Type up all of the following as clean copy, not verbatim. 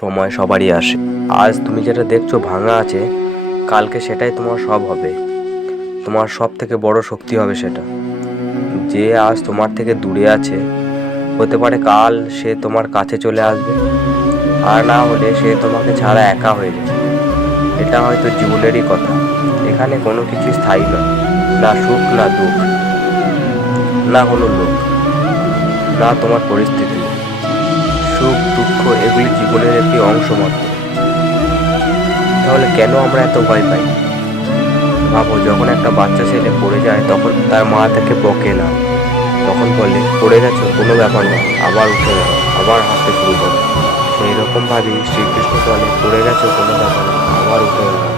সময় সবারই আসে। আজ তুমি যেটা দেখছো ভাঙা আছে, কালকে সেটাই তোমার সব হবে। তোমার সব থেকে বড় শক্তি হবে সেটা। যে আজ তোমার থেকে দূরে আছে, হতে পারে কাল সে তোমার কাছে চলে আসবে, আর না হলে সে তোমাকে ছাড়া একা হয়ে যাবে। এটা হয়তো জীবনেরই কথা। এখানে কোনো কিছুই স্থায়ী নয়, না সুখ না দুঃখ, না কোনো লোক, না তোমার পরিস্থিতি। সুখ দুঃখ এগুলি জীবনের একটি অংশ মাত্র। তাহলে কেন আমরা এত ভয় পাই? ভাবো, যখন একটা বাচ্চা ছেলে পড়ে যায় তখন তার মা তাকে বকে না, তখন বলে পড়ে গেছো, কোনো ব্যাপার না, আবার উঠে দাও, আবার হাঁটতে শুরু করো। সেই রকম ভাবেই শ্রীকৃষ্ণ বলে পড়ে গেছো, কোনো ব্যাপার না, আবার উঠে দাও।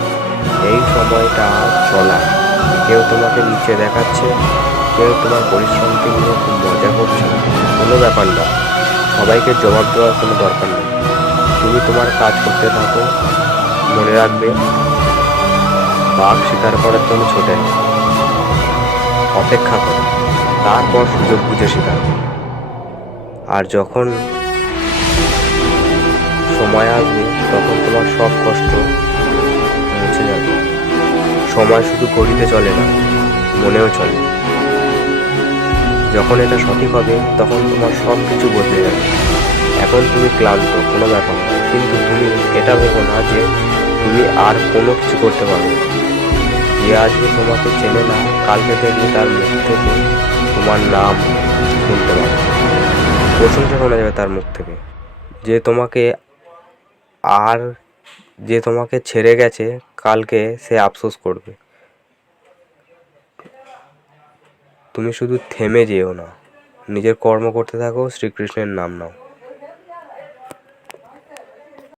এই সময়টা চলা, কেউ তোমাকে নিচে দেখাচ্ছে, কেউ তোমার পরিশ্রমকে নিয়ে খুব মজা করছে, কোনো ব্যাপার না। সবাইকে জবাব দেওয়ার কোনো দরকার নেই। তুমি তোমার কাজ করতে থাকো। মনে রাখবে, বাঘ শিকার করার জন্য ছোটে না, অপেক্ষা করো, তারপর সুযোগ বুঝে শিকার করো। আর যখন সময় আসবে তখন তোমার সব কষ্ট মুছে যাবে। সময় শুধু ঘড়িতে চলে না, মনেও চলে। যখন এটা সঠিক হবে তখন তোমার সব কিছু বদলে যাবে। এখন তুমি ক্লান্ত, কোনো ব্যাপার না, কিন্তু তুমি এটা ভেবো না যে তুমি আর কোনো কিছু করতে পারবে না। যে আজকে তোমাকে চেনে না, কালকে দেখবে তার মুখ থেকে তোমার নাম শুনতে পাবে, প্রশংসা শোনা যাবে তার মুখ থেকে। যে তোমাকে আর যে তোমাকে ছেড়ে গেছে, কালকে সে আফসোস করবে। তুমি শুধু থেমে যেও না, নিজের কর্ম করতে থাকো, শ্রীকৃষ্ণের নাম নাও।